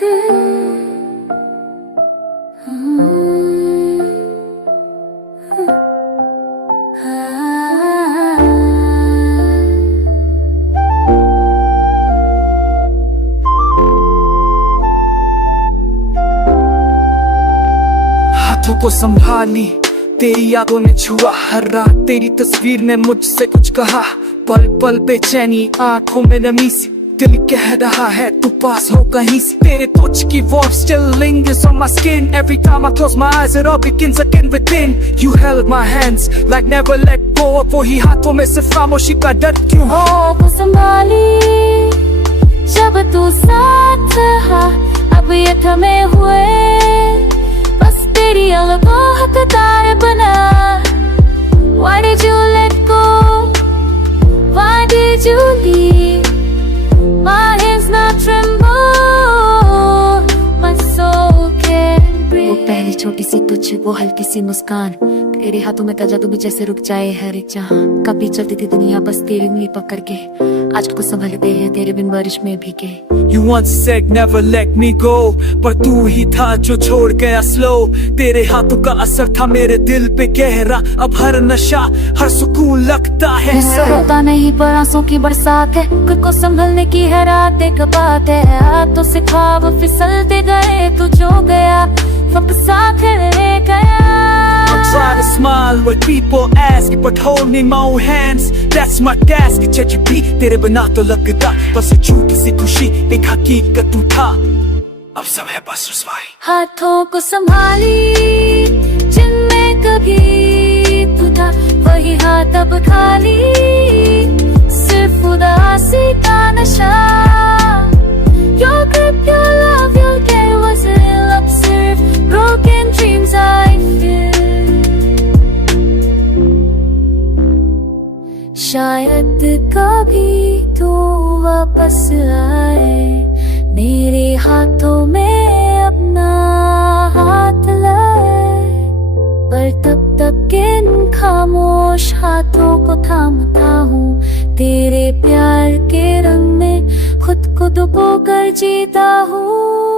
हाथों को संभाली तेरी यादों ने छुआ, हर रात तेरी तस्वीर ने मुझसे कुछ कहा। पल पल बेचैनी आंखों में नमी सी, दिल कह रहा है तू पास हो कहीं से। तेरे touch की warmth still lingers on my skin. Every time I close my eyes it all begins again within. You held my hands like never let go. अब वही हाथों में सिर्फ खामोशी का डर क्यों हो। वो संभाली जब तू साथ रहा, अब ये थमे हुए बस तेरी अलगों हकदार बना। Why did you let go? Why did you leave? My hands now tremble, my soul can't breathe. वो पहली छोटी सी तुझ, वो हल्की सी मुस्कान, तेरे हाथों में तजा भी जैसे रुक जाए हर एक जहां। कभी चलती थी दुनिया बस तेरी उंगली पकड़ के, आज को संभलते हैं तेरे बिन बारिश में भीगे। You once said never let me go, पर तू ही था जो छोड़ गया slow। तेरे हाथों का असर था मेरे दिल पे गहरा, अब हर नशा हर सुकून लगता है। ऐसा होता नहीं पर आंसू की बरसात है, खुद को संभलने की है रात एक बात है। हाथों से ख्वाब फिसलते गए, तू जो गया वक्त साथ ले गया। I'm trying to smile when people ask, but holding my own hands, that's my task। जज भी तेरे बिना तो लगता बस झूठी सी खुशी, एक हकीकत तू था, अब सब है बस रुसवाई। हाथों को संभाली जिनमें कभी तू था, वही हाथ अब खाली, सिर्फ उदासी का नशा। Your grip, your love, your care was ill, अब सिर्फ broken dreams I feel। शायद कभी तू वापस आए, मेरे हाथों में अपना हाथ लाए, पर तब तक किन खामोश हाथों को थामता हूँ, तेरे प्यार के रंग में खुद को डुबो कर जीता हूँ।